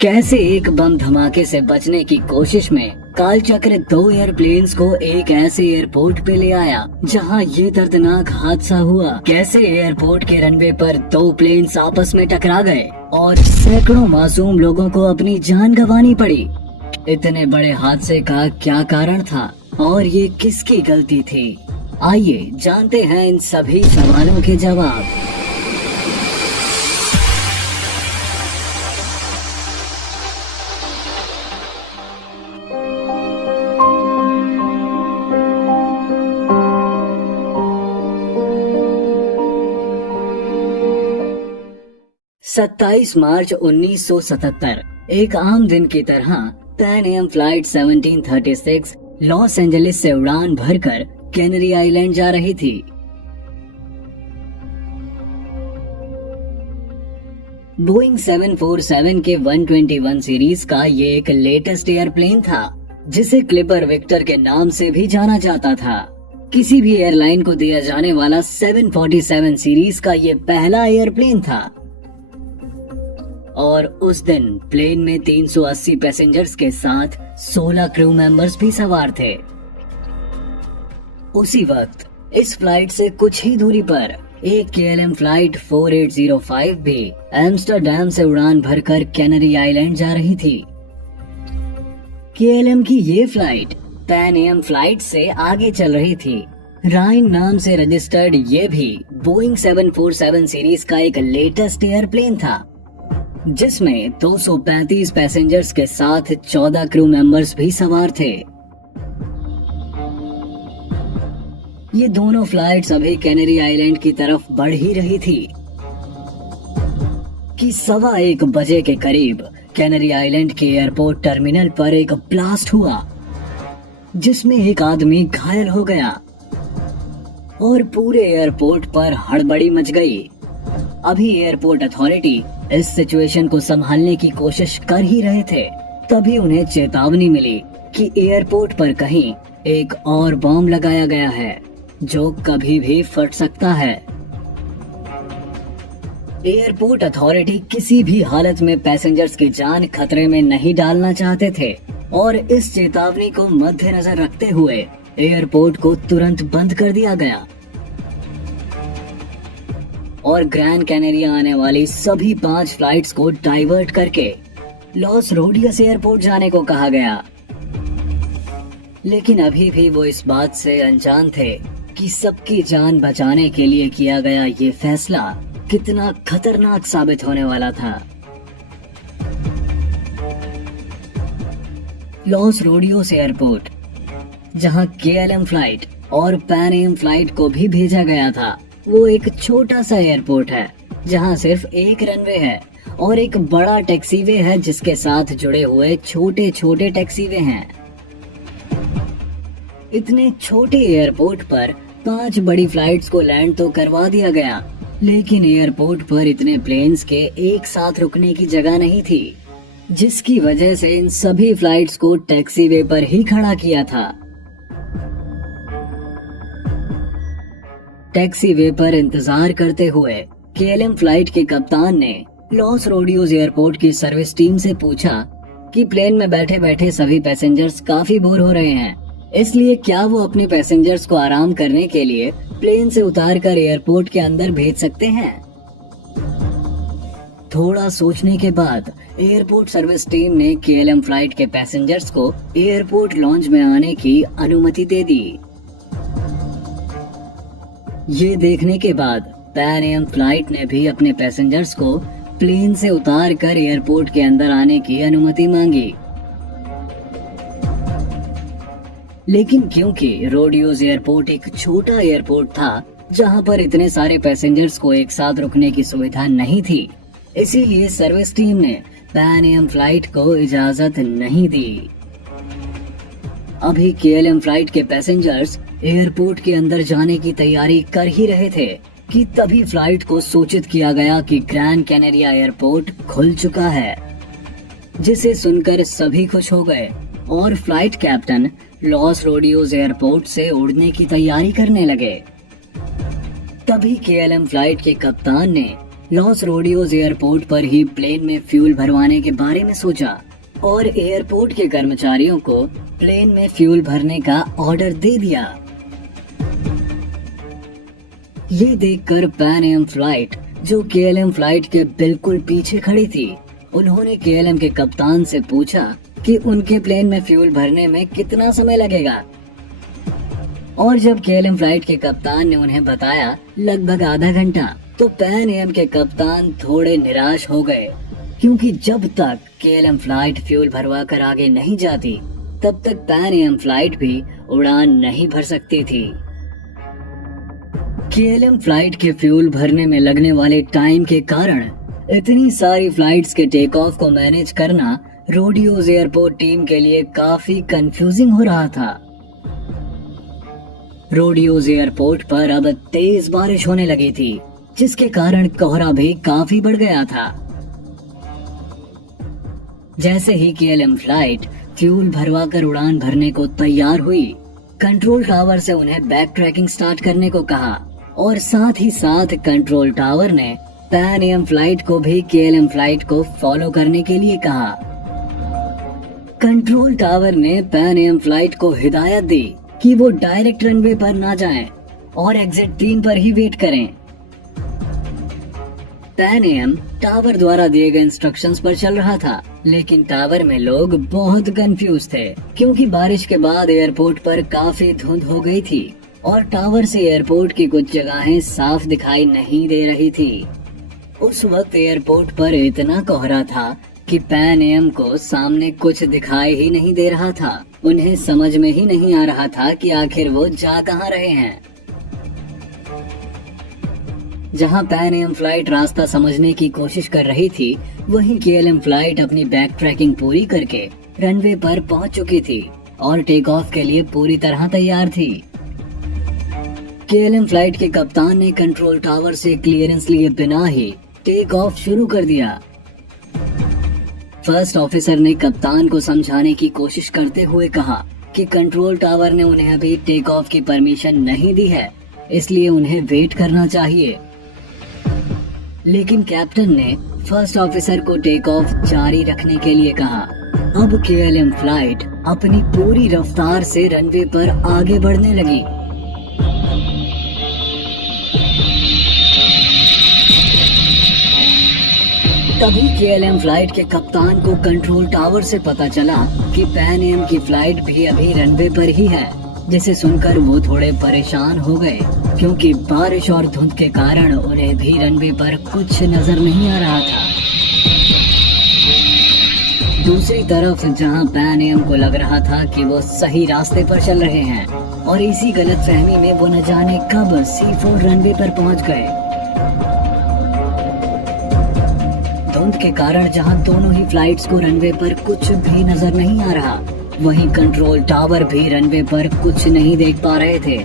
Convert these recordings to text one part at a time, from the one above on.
कैसे एक बम धमाके से बचने की कोशिश में कालचक्र दो एयरप्लेन्स को एक ऐसे एयरपोर्ट पे ले आया जहां ये दर्दनाक हादसा हुआ। कैसे एयरपोर्ट के रनवे पर दो प्लेन्स आपस में टकरा गए और सैकड़ों मासूम लोगों को अपनी जान गंवानी पड़ी। इतने बड़े हादसे का क्या कारण था और ये किसकी गलती थी? आइए जानते हैं इन सभी सवालों के जवाब। सत्ताईस मार्च 1977 एक आम दिन की तरह Pan Am flight 1736 Los Angeles से उड़ान भरकर कैनरी आइलैंड जा रही थी। बोइंग 747 के 121 सीरीज का ये एक लेटेस्ट एयरप्लेन था जिसे क्लिपर विक्टर के नाम से भी जाना जाता था। किसी भी एयरलाइन को दिया जाने वाला 747 सीरीज का ये पहला एयरप्लेन था और उस दिन प्लेन में 380 पैसेंजर्स के साथ 16 क्रू मेंबर्स भी सवार थे। उसी वक्त इस फ्लाइट से कुछ ही दूरी पर एक KLM फ्लाइट 4805 भी एम्स्टर्डम से उड़ान भरकर कैनरी आइलैंड जा रही थी। KLM की ये फ्लाइट पैन एम फ्लाइट से आगे चल रही थी। राइन नाम से रजिस्टर्ड ये भी बोइंग 747 सीरीज का एक लेटेस्ट एयरप्लेन था जिसमें 235 पैसेंजर्स के साथ 14 क्रू मेंबर्स भी सवार थे। ये दोनों फ्लाइट्स अभी कैनरी आइलैंड की तरफ बढ़ ही रही थी कि 1:15 बजे के करीब कैनरी आइलैंड के एयरपोर्ट टर्मिनल पर एक ब्लास्ट हुआ जिसमें एक आदमी घायल हो गया और पूरे एयरपोर्ट पर हड़बड़ी मच गई। अभी एयरपोर्ट अथॉरिटी इस सिचुएशन को संभालने की कोशिश कर ही रहे थे, तभी उन्हें चेतावनी मिली कि एयरपोर्ट पर कहीं एक और बॉम्ब लगाया गया है जो कभी भी फट सकता है। एयरपोर्ट अथॉरिटी किसी भी हालत में पैसेंजर्स की जान खतरे में नहीं डालना चाहते थे और इस चेतावनी को मद्देनजर रखते हुए एयरपोर्ट को तुरंत बंद कर दिया गया और ग्रैंड कैनेरिया आने वाली सभी 5 फ्लाइट्स को डाइवर्ट करके लॉस रोडियस एयरपोर्ट जाने को कहा गया। लेकिन अभी भी वो इस बात से अनजान थे कि सबकी जान बचाने के लिए किया गया ये फैसला कितना खतरनाक साबित होने वाला था। लॉस रोडियस एयरपोर्ट, जहां KLM फ्लाइट और पैन एम फ्लाइट को भी भेजा गया था, वो एक छोटा सा एयरपोर्ट है जहां सिर्फ एक रनवे है और एक बड़ा टैक्सीवे है जिसके साथ जुड़े हुए छोटे छोटे टैक्सीवे हैं। इतने छोटे एयरपोर्ट पर 5 बड़ी फ्लाइट्स को लैंड तो करवा दिया गया, लेकिन एयरपोर्ट पर इतने प्लेन्स के एक साथ रुकने की जगह नहीं थी, जिसकी वजह से इन सभी फ्लाइट्स को टैक्सीवे पर ही खड़ा किया था। टैक्सीवे पर इंतजार करते हुए KLM फ्लाइट के कप्तान ने लॉस रोडियस एयरपोर्ट की सर्विस टीम से पूछा कि प्लेन में बैठे बैठे सभी पैसेंजर्स काफी बोर हो रहे हैं, इसलिए क्या वो अपने पैसेंजर्स को आराम करने के लिए प्लेन से उतारकर एयरपोर्ट के अंदर भेज सकते हैं। थोड़ा सोचने के बाद एयरपोर्ट सर्विस टीम ने KLM फ्लाइट के पैसेंजर्स को एयरपोर्ट लॉन्ज में आने की अनुमति दे दी। ये देखने के बाद पैन एम फ्लाइट ने भी अपने पैसेंजर्स को प्लेन से उतार कर एयरपोर्ट के अंदर आने की अनुमति मांगी, लेकिन क्योंकि रोडियस एयरपोर्ट एक छोटा एयरपोर्ट था जहां पर इतने सारे पैसेंजर्स को एक साथ रुकने की सुविधा नहीं थी, इसीलिए सर्विस टीम ने पैन एम फ्लाइट को इजाजत नहीं दी। अभी KLM फ्लाइट के पैसेंजर्स एयरपोर्ट के अंदर जाने की तैयारी कर ही रहे थे कि तभी फ्लाइट को सूचित किया गया कि ग्रैंड कैनेरिया एयरपोर्ट खुल चुका है, जिसे सुनकर सभी खुश हो गए और फ्लाइट कैप्टन लॉस रोडियस एयरपोर्ट से उड़ने की तैयारी करने लगे। तभी KLM फ्लाइट के कप्तान ने लॉस रोडियोज एयरपोर्ट पर ही प्लेन में फ्यूल भरवाने के बारे में सोचा और एयरपोर्ट के कर्मचारियों को प्लेन में फ्यूल भरने का ऑर्डर दे दिया। ये देखकर पैन एम फ्लाइट, जो केएलएम फ्लाइट के बिल्कुल पीछे खड़ी थी, उन्होंने केएलएम के कप्तान से पूछा कि उनके प्लेन में फ्यूल भरने में कितना समय लगेगा। और जब केएलएम फ्लाइट के कप्तान ने उन्हें बताया लगभग आधा घंटा, तो पैन एम के कप्तान थोड़े निराश हो गए, क्योंकि जब तक केएलएम फ्लाइट फ्यूल भरवा कर आगे नहीं जाती, तब तक पैन एम फ्लाइट भी उड़ान नहीं भर सकती थी। केएलएम फ्लाइट के फ्यूल भरने में लगने वाले टाइम के कारण इतनी सारी फ्लाइट्स के टेक ऑफ को मैनेज करना रोडियोज एयरपोर्ट टीम के लिए काफी कंफ्यूजिंग हो रहा था। रोडियोज एयरपोर्ट पर अब तेज बारिश होने लगी थी, जिसके कारण कोहरा भी काफी बढ़ गया था। जैसे ही केएलएम फ्लाइट फ्यूल भरवाकर उड़ान भरने को तैयार हुई, कंट्रोल टावर से उन्हें बैक ट्रैकिंग स्टार्ट करने को कहा और साथ ही साथ कंट्रोल टावर ने पैन एम फ्लाइट को भी केएलएम फ्लाइट को फॉलो करने के लिए कहा। कंट्रोल टावर ने पैन एम फ्लाइट को हिदायत दी कि वो डायरेक्ट रनवे पर ना जाएं और एग्जिट 3 पर ही वेट करें। पैन एम टावर द्वारा दिए गए इंस्ट्रक्शंस पर चल रहा था, लेकिन टावर में लोग बहुत कंफ्यूज थे, क्योंकि बारिश के बाद एयरपोर्ट पर काफी धुंध हो गई थी और टावर से एयरपोर्ट की कुछ जगहें साफ दिखाई नहीं दे रही थी। उस वक्त एयरपोर्ट पर इतना कोहरा था कि पैन एम को सामने कुछ दिखाई ही नहीं दे रहा था। उन्हें समझ में ही नहीं आ रहा था कि आखिर वो जा कहाँ रहे हैं। जहां पैन एम फ्लाइट रास्ता समझने की कोशिश कर रही थी, वहीं केएलएम फ्लाइट अपनी बैक ट्रैकिंग पूरी करके रनवे पर पहुंच चुकी थी और टेक ऑफ के लिए पूरी तरह तैयार थी। केएलएम फ्लाइट के कप्तान ने कंट्रोल टावर से क्लियरेंस लिए बिना ही टेक ऑफ शुरू कर दिया। फर्स्ट ऑफिसर ने कप्तान को समझाने की कोशिश करते हुए कहा कि कंट्रोल टावर ने उन्हें अभी टेक ऑफ की परमिशन नहीं दी है, इसलिए उन्हें वेट करना चाहिए। लेकिन कैप्टन ने फर्स्ट ऑफिसर को टेक ऑफ जारी रखने के लिए कहा। अब केएलएम फ्लाइट अपनी पूरी रफ्तार से रनवे पर आगे बढ़ने लगी। तभी केएलएम फ्लाइट के कप्तान को कंट्रोल टावर से पता चला कि पैन एम की फ्लाइट भी अभी रनवे पर ही है, जिसे सुनकर वो थोड़े परेशान हो गए, क्योंकि बारिश और धुंध के कारण उन्हें भी रनवे पर कुछ नजर नहीं आ रहा था। दूसरी तरफ जहां पैन एम को लग रहा था कि वो सही रास्ते पर चल रहे हैं और इसी गलतफहमी में वो न जाने कब C4 रनवे पर पहुंच गए। धुंध के कारण जहां दोनों ही फ्लाइट्स को रनवे पर कुछ भी नजर नहीं आ रहा, वहीं कंट्रोल टावर भी रनवे पर कुछ नहीं देख पा रहे थे।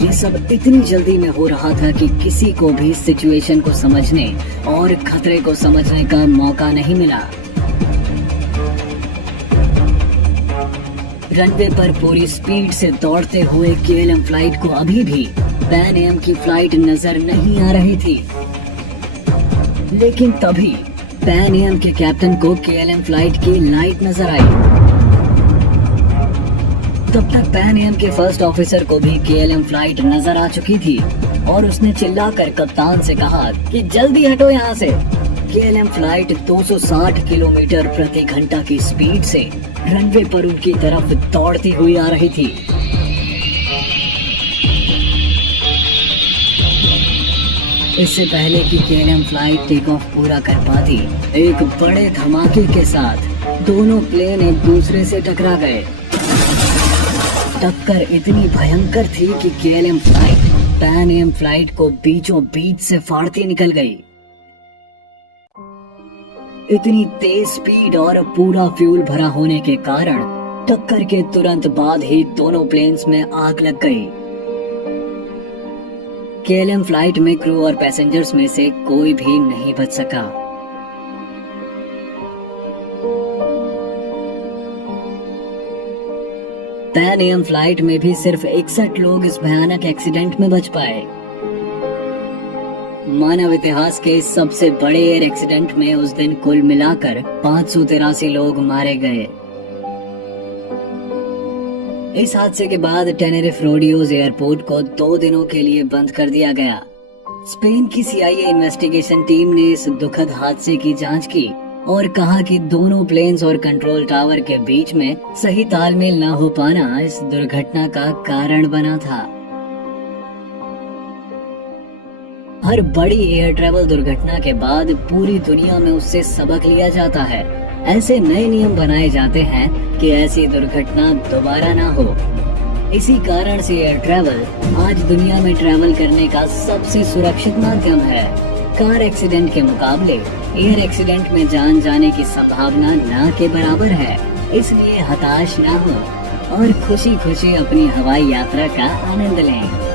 ये सब इतनी जल्दी में हो रहा था कि किसी को भी सिचुएशन को समझने और खतरे को समझने का मौका नहीं मिला। रनवे पर पूरी स्पीड से दौड़ते हुए केएलएम फ्लाइट को अभी भी पैन एम की फ्लाइट नजर नहीं आ रही थी। लेकिन तभी पैन एम के कैप्टन को केएलएम फ्लाइट की लाइट नजर आई। तब तक पैन एम के फर्स्ट ऑफिसर को भी केएलएम फ्लाइट नजर आ चुकी थी और उसने चिल्लाकर कप्तान से कहा कि जल्दी हटो यहाँ से। केएलएम फ्लाइट 260 किलोमीटर प्रति घंटा की स्पीड से रनवे पर उनकी तरफ दौड़ती हुई आ रही थी। इससे पहले कि केएलएम फ्लाइट टेक ऑफ पूरा कर पाती, एक बड़े धमाके के साथ दोनों प्लेन एक दूसरे से टकरा गए। टक्कर इतनी भयंकर थी कि KLM flight Pan Am flight को बीचों बीच से फाड़ती निकल गई। इतनी तेज स्पीड और पूरा फ्यूल भरा होने के कारण टक्कर के तुरंत बाद ही दोनों प्लेन्स में आग लग गई। केएलएम फ्लाइट में क्रू और पैसेंजर्स में से कोई भी नहीं बच सका। पैन एम फ्लाइट में भी सिर्फ 61 लोग इस भयानक एक्सीडेंट में बच पाए। मानव इतिहास के सबसे बड़े एयर एक्सीडेंट में उस दिन कुल मिलाकर 583 लोग मारे गए। इस हादसे के बाद टेनेरिफ रोडियोज एयरपोर्ट को 2 दिनों के लिए बंद कर दिया गया। स्पेन की CIA इन्वेस्टिगेशन टीम ने इस दुखद हादसे की जांच की और कहा कि दोनों प्लेन्स और कंट्रोल टावर के बीच में सही तालमेल न हो पाना इस दुर्घटना का कारण बना था। हर बड़ी एयर ट्रैवल दुर्घटना के बाद पूरी दुनिया में उससे सबक लिया जाता है। ऐसे नए नियम बनाए जाते हैं कि ऐसी दुर्घटना दोबारा ना हो। इसी कारण से एयर ट्रैवल आज दुनिया में ट्रैवल करने का सबसे सुरक्षित माध्यम है। कार एक्सीडेंट के मुकाबले एयर एक्सीडेंट में जान जाने की संभावना ना के बराबर है। इसलिए हताश ना हो और खुशी खुशी अपनी हवाई यात्रा का आनंद लें।